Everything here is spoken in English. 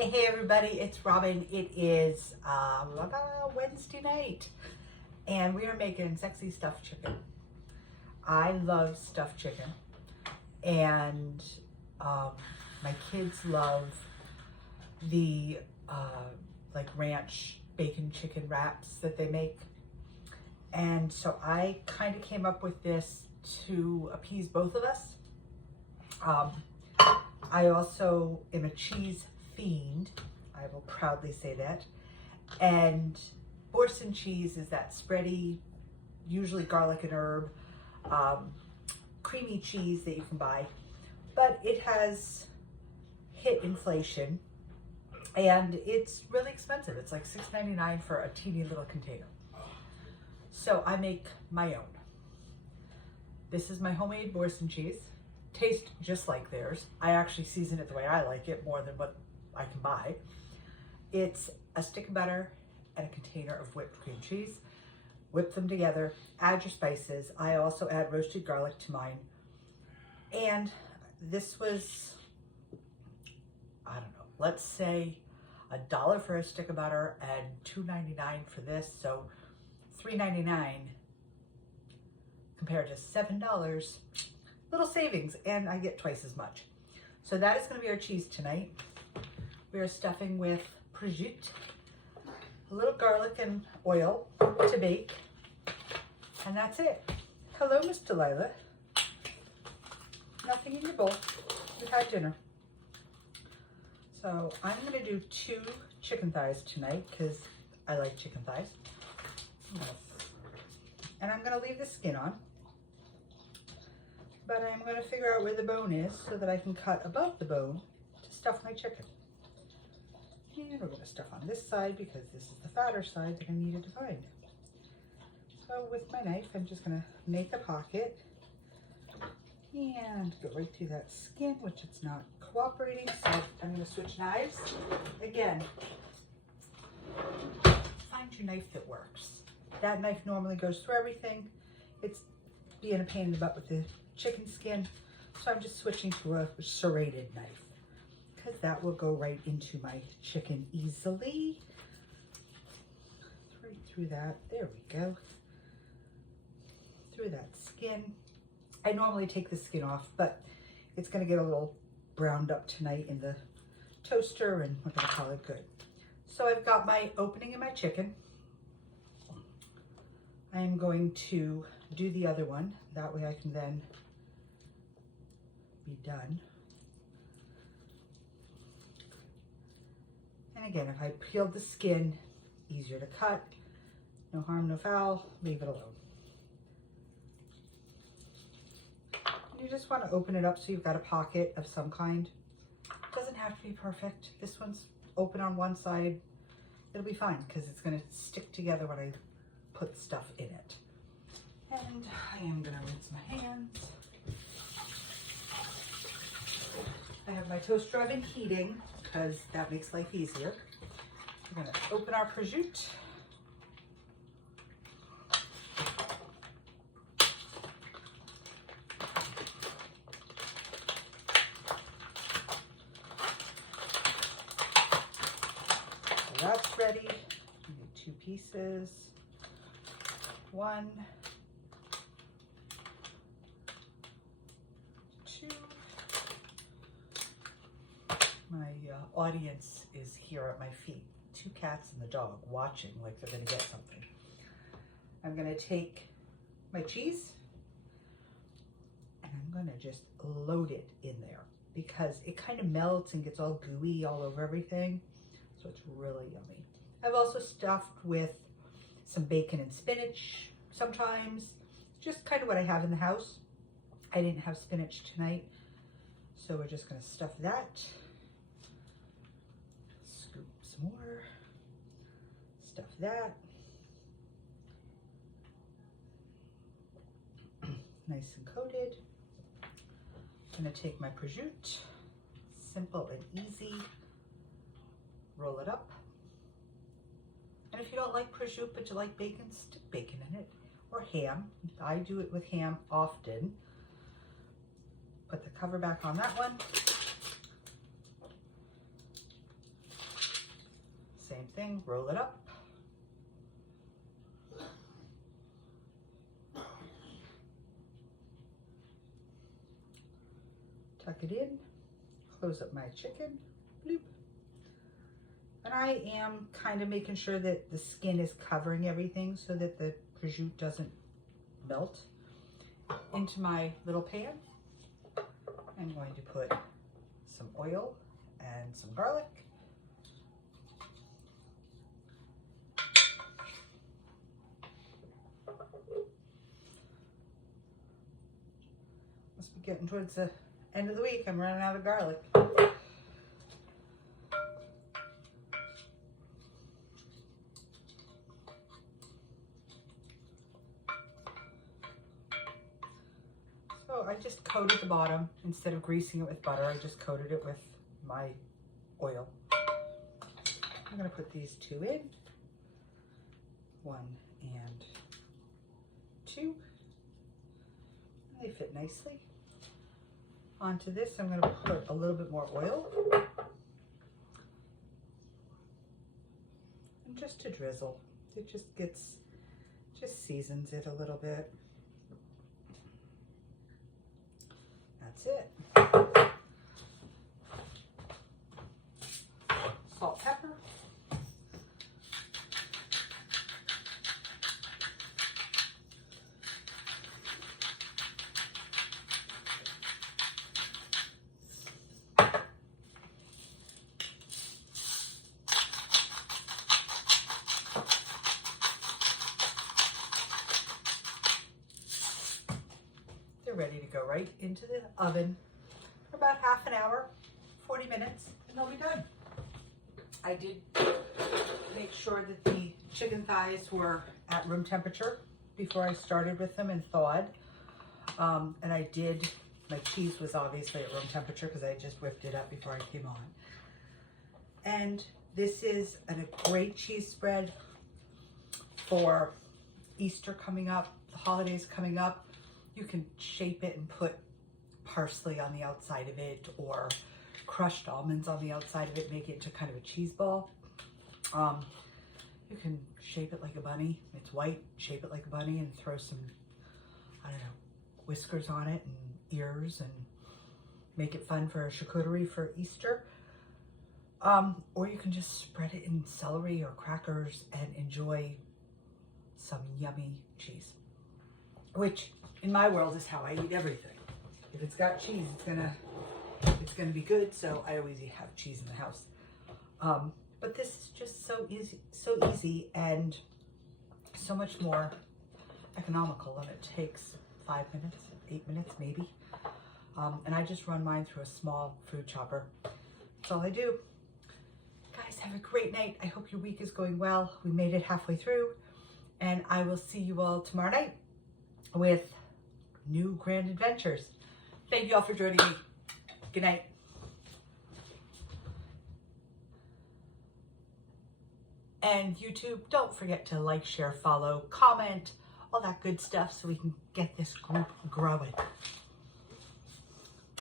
Hey everybody, it's Robin. It is Wednesday night and we are making sexy stuffed chicken. I love stuffed chicken and my kids love the like ranch bacon chicken wraps that they make. And so I kind of came up with this to appease both of us. I also am a cheese fiend. I will proudly say that. And Boursin cheese is that spready, usually garlic and herb, creamy cheese that you can buy. But it has hit inflation and it's really expensive. It's like $6.99 for a teeny little container. So I make my own. This is my homemade Boursin cheese. Tastes just like theirs. I actually season it the way I like it more than what I can buy. It's a stick of butter and a container of whipped cream cheese. Whip them together, add your spices. I also add roasted garlic to mine. And this was, I don't know, let's say $1 for a stick of butter and $2.99 for this. So $3.99 compared to $7. Little savings, and I get twice as much. So that is going to be our cheese tonight. We are stuffing with prosciutto, a little garlic and oil to bake, and that's it. Hello, Miss Delilah. Nothing in your bowl. You had dinner. So I'm going to do 2 chicken thighs tonight because I like chicken thighs. And I'm going to leave the skin on. But I'm going to figure out where the bone is so that I can cut above the bone to stuff my chicken. And we're going to stuff on this side because this is the fatter side that I needed to find. So with my knife, I'm just going to make a pocket and go right through that skin, which it's not cooperating. So I'm going to switch knives. Again, find your knife that works. That knife normally goes through everything. It's being a pain in the butt with the chicken skin, so I'm just switching to a serrated knife because that will go right into my chicken easily. Right through that. There we go. Through that skin. I normally take the skin off, but it's going to get a little browned up tonight in the toaster, and we're going to call it good. So I've got my opening in my chicken. I am going to do the other one. That way I can then be done. And again, if I peeled the skin, easier to cut. No harm, no foul. Leave it alone. And you just want to open it up so you've got a pocket of some kind. It doesn't have to be perfect. This one's open on one side. It'll be fine because it's going to stick together when I put stuff in it. And I am going to rinse my hands. I have my toaster oven heating because that makes life easier. We're going to open our prosciutto. So that's ready. I need 2 pieces. 1, 2. My audience is here at my feet. 2 cats and the dog watching like they're going to get something. I'm going to take my cheese and I'm going to just load it in there because it kind of melts and gets all gooey all over everything. So it's really yummy. I've also stuffed with some bacon and spinach sometimes. Just kind of what I have in the house. I didn't have spinach tonight, so we're just going to stuff that. Scoop some more. Stuff that. Nice and coated. I'm going to take my prosciutto, simple and easy, roll it up. And if you don't like prosciutto but you like bacon, stick bacon in it, or ham. I do it with ham often. Put the cover back on that one. Same thing, roll it up. Tuck it in, close up my chicken, bloop. And I am kind of making sure that the skin is covering everything so that the prosciutto doesn't melt. Into my little pan, I'm going to put some oil and some garlic. Must be getting towards the end of the week. I'm running out of garlic. So I just coated the bottom. Instead of greasing it with butter, I just coated it with my oil. I'm going to put these two in. 1 and 2. They fit nicely. Onto this, I'm going to put a little bit more oil. And just to drizzle. It just seasons it a little bit. That's it. Salt, pepper. They're ready to go right into the oven for about half an hour, 40 minutes, and they'll be done. I did make sure that the chicken thighs were at room temperature before I started with them and thawed. And my cheese was obviously at room temperature because I just whipped it up before I came on. And this is a great cheese spread for Easter coming up, the holidays coming up. You can shape it and put parsley on the outside of it or crushed almonds on the outside of it, make it into kind of a cheese ball. You can shape it like a bunny. It's white, shape it like a bunny and throw some, I don't know, whiskers on it and ears and make it fun for a charcuterie for Easter. Or you can just spread it in celery or crackers and enjoy some yummy cheese, which in my world is how I eat everything. If it's got cheese, it's gonna be good. So I always have cheese in the house. But this is just so easy and so much more economical, and it takes 5 minutes, 8 minutes maybe. And I just run mine through a small food chopper. That's all I do. Guys, have a great night. I hope your week is going well. We made it halfway through, and I will see you all tomorrow night with new grand adventures. Thank you all for joining me. Good night. And YouTube, don't forget to like, share, follow, comment, all that good stuff so we can get this group growing.